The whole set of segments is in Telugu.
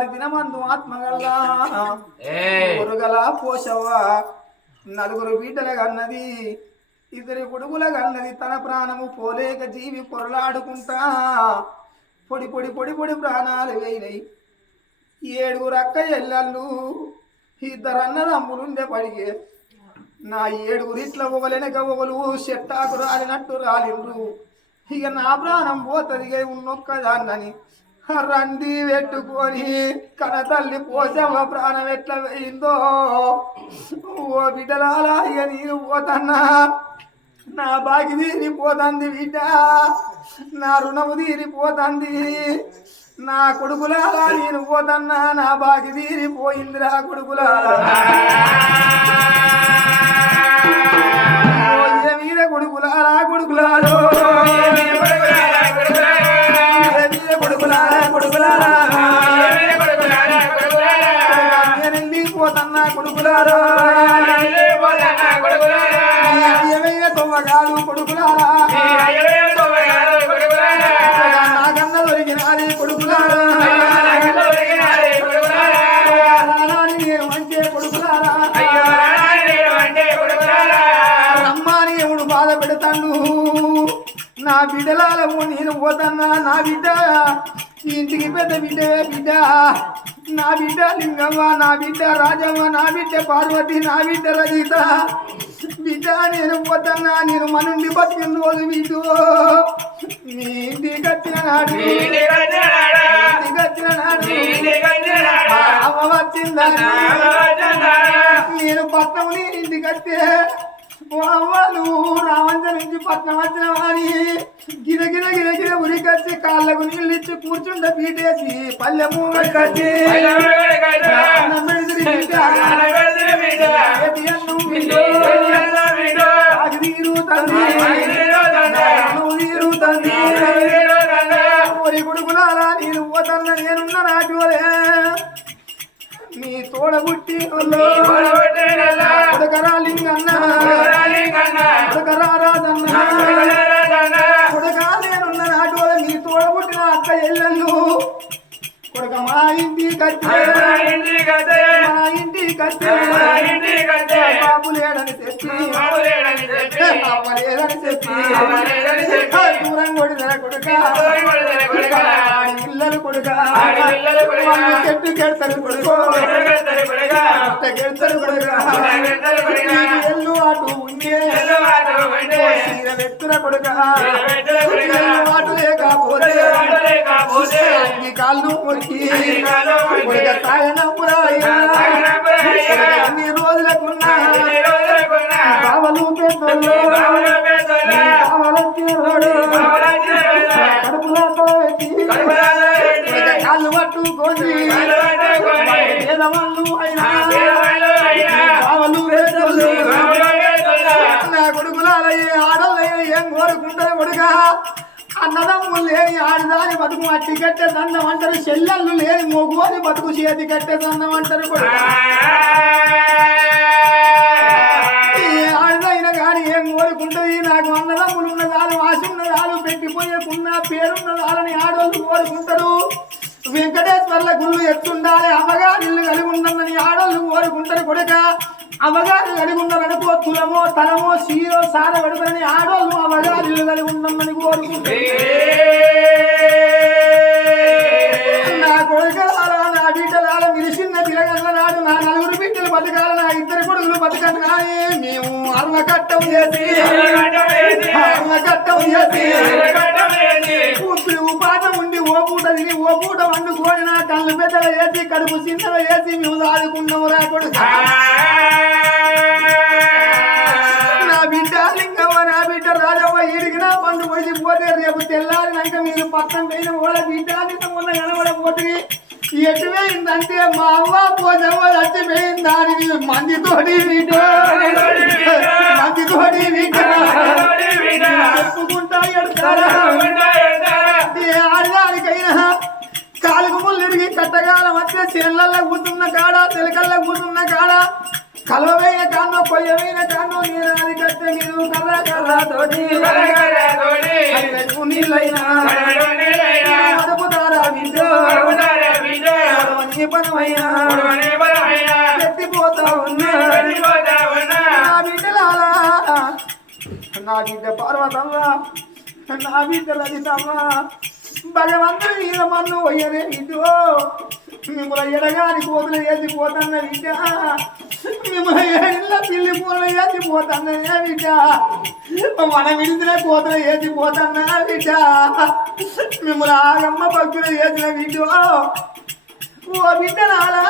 నాటి దినమందు ఆత్మగల్లా పోషవ? నలుగురు బిడ్డల కన్నది ఇద్దరి కొడుకుల కన్నది తన ప్రాణము పోలేక జీవి పొరలాడుకుంటా. పొడి పొడి పొడి పొడి ప్రాణాలు వేయినాయి ఏడుగురు అక్క ఎల్లళ్ళు ఇద్దరు అన్నదమ్ములుండే పడిగే నా ఏడుగురు ఇట్లా ఒకలెనక ఒకలు చెట్టాకు రాలినట్టు రాలిండ్రు. ఇక నా ప్రాణం పోతుంది ఉన్నొక్కదాన్నని. రండి పెట్టుకొని కన తల్లి పోసమ్మ ప్రాణం ఎట్లా వేయిందో? ఓ బిడ్డలాలా ఇక నేను పోతన్నా. నా బాగి తీరిపోతుంది బిడ్డ. నా రుణము తీరిపోతుంది. నా కొడుకులాలా నేను పోతన్నా. నా బాగి తీరిపోయిందిరా కొడుకులాలా తొవ్వగాలు కొడుకులారా. నాకన్న దొరికినాది కొడుకులారా. బాధ పెడతాను నా బిడ్డలాలకు నేను పోతన్నా నా బిడ్డ ఈ ఇంటికి పెద్ద బిడ్డ బిడ్డ. నా బిడ్డ లింగమ్మ నా బిడ్డ రాజమ్మ నా బిడ్డ పార్వతి నా బిడ్డ రజిత. బిడ్డ నేను పోతన్నా నేను మనుండి బతికిన రోజు బిడ్డు. నీ ఇంటికి వచ్చిన నాడు. నాడు. వచ్చిందా? నేను పట్నం ఇంటికి వస్తే నువ్వు రావంచ నుంచి పట్నం వచ్చిన వారి. గిర గిర గిర గిర ఉరికొచ్చి కాళ్ళకు నీళ్ళు ఇచ్చి కూర్చుండ పీటేసి పల్లెము కట్టి. మీ తోడబుట్టి కొడకరా లింగన్న కొడకరా రాజన్న కొడక నేనున్న నాటోలే మీ తోడబుట్టిన అక్క ఎల్లెళ్ళు కొడక మా ఇంటి కట్టే మా ఇంటి కట్టే బాబు లేడని చెప్పి. అమ్మ లేదని చెప్పి. దూరం కొడిన కొడుక. వాళ్ళు చెట్టు కెడతారు కొడుకో. కెడతారు కొడుక. ఎల్లు అటు ఉండే. చీర వెత్తున అటు లేకపోతే ఈ కాళ్ళు మురికి. కొడుక తాగనప్పురాయ్యా కాళ్ళు పట్టుకొని పేదవాళ్ళు అయినా నా కొడుకులాలయ్యే ఆడలయ్యే ఏం కోరుకుంటారు కొడుక? అన్నదమ్ములు లేని ఆడదాని బతుకు అట్టి కట్టే దండం అంటారు. చెల్లెళ్ళు లేని మొగుని బతుకు చేతి కట్టే దండం అంటారు కొడుక. ఏ ఆడదైనా కానీ ఏం కోరుకుంటుంది నాకు అన్నదమ్ములు ఉన్నదాలు ఆశ ఉన్నదాలు పెట్టిపోయేకున్న పేరున్నదాలని ఆడోళ్ళు కోరుకుంటారు. వెంకటేశ్వర్ల గుళ్ళు ఎత్తుండాలి. అమ్మగారు ఇల్లు కలిగి ఉందని ఆడోళ్ళు కోరుకుంటారు కొడుక. అమ్మగారు కలిగి ఉన్నారనుకో తులమో తలమో సీరో సార పెడతారని ఆడోళ్ళు అమ్మగారు ఇల్లు కలిగి ఉందని కోరుకుంటారు నా కొడుకలారా నా బిడ్డలాల మిలిసిన తిరగల నాడు నా నలుగురు బిడ్డలు బతకాల నా ఇద్దరు కొడుకులు బతకను కానీ మేము అర్వకట్టం చేసి అర్వకట్టం చేసి కళ్ళు పెద్దగా వేసి కడుపు చిన్నగా వేసి మేము దాదుకున్నాము రా కొడుకు. నా బిడ్డ లింగమ్మ నా బిడ్డ రాజవ్వ ఇరిగినా పండు పోతే రేపు తెల్లారినాక మీరు పక్కన పోయిన వాళ్ళ బిడ్డ నిన్న కనబడపోతుంది ఎటువైందంటే మా అవ్వ పోజవ్వ చచ్చిపోయింది దానికి. మందితోటి బిడ్డ మందితోటి బిడ్డ చెప్పుకుంటా ఎడతారా ఆడదానికైనా కట్టగాలం వచ్చే చేనులలో కూర్చున్న కాడ చిలకల్లో కూర్చున్న కాడ కలవైన కాన్నో కొయ్యమైన కాన్నో నేను అది కట్టే మీరు నా బిడ్డ పార్వతమ్మా నా బిడ్డ లలితమ్మా భగవంతుని మీద మన్ను పోయనే ఇదో మిమ్మల్ని ఎడగాని కోతులు వేసిపోతున్న విద్య మిమ్మల్ని ఏళ్ళ పిల్లి పూల వేసిపోతున్నా బిడ్డ? మన విడిచిన ఏది వేసిపోతున్నా విద్య మిమ్మల్ని ఆగమ్మ భక్తులు ఏదిన విద్యో ఓ బిడ్డ నాలా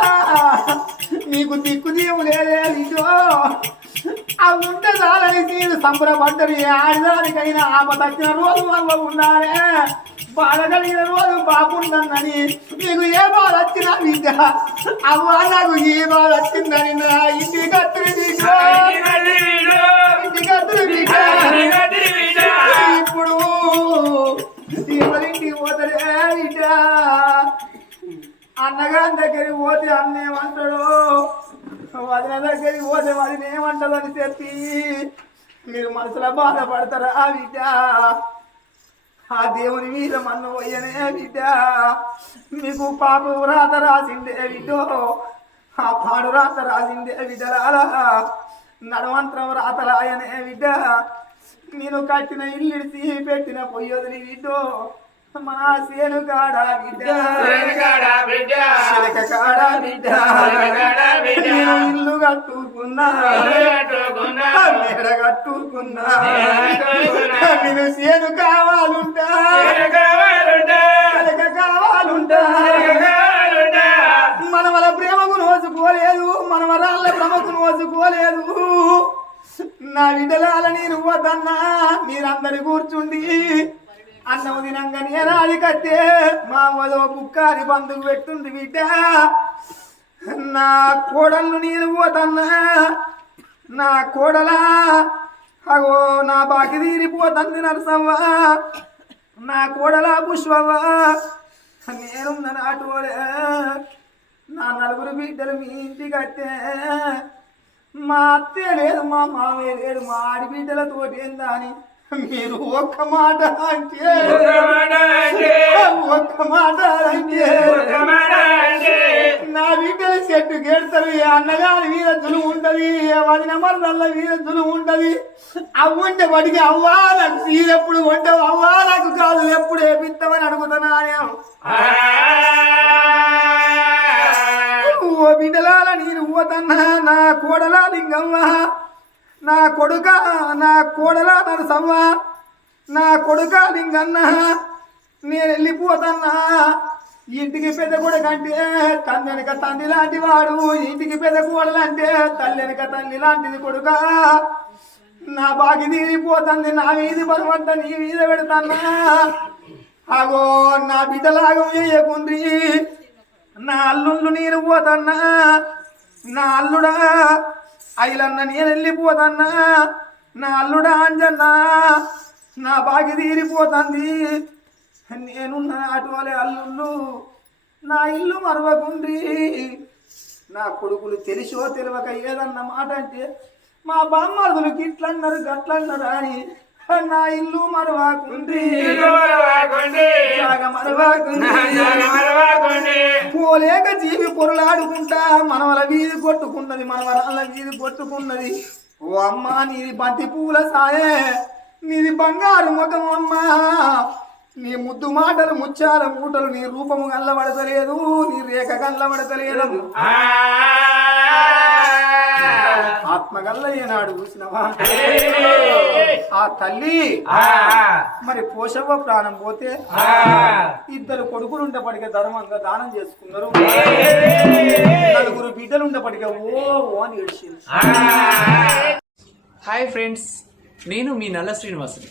నీకు దిక్కు దీవు లేదే విద్యో ఆ ఉంటే చాలని నేను సంబరపడ్డది. ఆడదానికైనా ఆమె తగ్గిన రోజు అవ్వ ఉండాలే బాధ కలిగిన రోజు బాగుందని నీకు ఏ బాధ వచ్చినా బిడ్డ అవ్వ నాకు ఏ బాధ వచ్చిందని నా ఇంటి కత్తిరి బిడ్డ ఇంటి కత్తిరి బిడ్డ అన్నగారి దగ్గరికి పోతే అన్న ఏమంటాడు వదిన దగ్గరికి పోతే వదిన ఏమంటదని చెప్పి మీరు మనసులో బాధపడతారా బిడ్డ? ఆ దేవుని మీద మన్ను పోయనే బిడ్డ. మీకు పాప రాత రాసిందే బిడ్డో. ఆ పాడు రాత రాసిందే బిడ్డలారా నడవంతరం రాత రాయనే బిడ్డ. నేను కట్టిన ఇల్లు పెట్టిన పొయ్యొదిలి బిడ్డో. మన సేను కాడా బిడ్డ. కాడా బిడ్డ. నేను ఇల్లు కట్టుకున్నా. మేడ కట్టుకున్నా. నేను సేను కావాలుంటా చిలక కావాలుంటా మనవల ప్రేమకు నోచుకోలేదు. మనవరాళ్ళ భ్రమకు నోచుకోలేదు. నా విడలాల నేను వద్దన్నా మీరందరు కూర్చుండి. అన్నం తినంగానే నాది కట్టే. మా వదో బుక్కాది బంధుకు పెట్టుంది బిడ్డ. నా కోడళ్ళు నేను పోతన్నా. నా కోడలా. అగో నా బాకి తీరిపోతుంది నరసవ్వ. నా కోడలా పుష్పవ్వ. నేనున్న నాటోలే నా నలుగురు బిడ్డలు మీ ఇంటికి కట్టే. మా అత్తే లేదు మా మావే లేడు మా ఆడబిడ్డలతోటి ఏందా అని మీరు ఒక్క మాట అంటే ఒక్క మాట అంటే నా బిడ్డల చెట్టు గేడతారు అన్నగారి మీద దులు ఉంటది వదిన మరదల్ల మీద దులు ఉంటది అవ్వంటే వాడికి అవ్వా నాకు సీరెప్పుడు కొంటావు అవ్వా నాకు కాదు ఎప్పుడు ఏపిస్తామని అడుగుతున్నా నేను. ఓ బిడ్డలాల నేను పోతన్నా నా కోడలా లింగమ్మ. కొడుక నా కోడలా నరసమ్మ నా కొడుక నింగన్న నేను వెళ్ళిపోతన్నా. ఇంటికి పెద్ద కొడుకు అంటే తండ్రి లాంటి వాడు. ఇంటికి పెద్ద కోడలు అంటే తల్లెనక తల్లి లాంటిది కొడుక. నా బాగి తీరిపోతుంది నా వీధి బలవంత నీ మీద పెడతానా అగో నా బిడ్డలాగం చేయకుండ్రి నా అల్లుళ్ళు నేను పోతన్నా. నా అల్లుడా అయిలన్న నేను వెళ్ళిపోతన్నా నా అల్లుడా అంజన్నా నా బాగి తీరిపోతుంది. నేనున్న అటువలే అల్లుళ్ళు. నా ఇల్లు మరవకుండ్రి. నా కొడుకులు తెలిసో తెలియక ఏదన్న మాట అంటే మా బామ్మర్దులు గిట్లన్నారు గట్లన్నారు అని నా ఇల్లు మరవాకుండ్రి పోలేక జీవి పొరలాడుకుంటా మనవల వీధి కొట్టుకున్నది మనవరాళ్ళ వీధి కొట్టుకున్నది. ఓ అమ్మా నీది బంతి పూల సాయే నీది బంగారు ముఖం అమ్మా. నీ ముద్దు మాటలు ముత్యాల మూటలు నీ రూపము కళ్ళబడతలేదు నీ రేఖ కళ్ళబడతలేదు ఆత్మగల్ల ఏనాడు చూసినవా ఆ తల్లి మరి పోషవ ప్రాణం పోతే ఇద్దరు కొడుకులు ఉండేపటికే ధర్మంగా దానం చేసుకున్నారు. నలుగురు బిడ్డలు ఉండేపటికే ఓ ఓ అని ఏడ్చింది. హాయ్ ఫ్రెండ్స్ నేను మీ నల్ల శ్రీనివాసుని.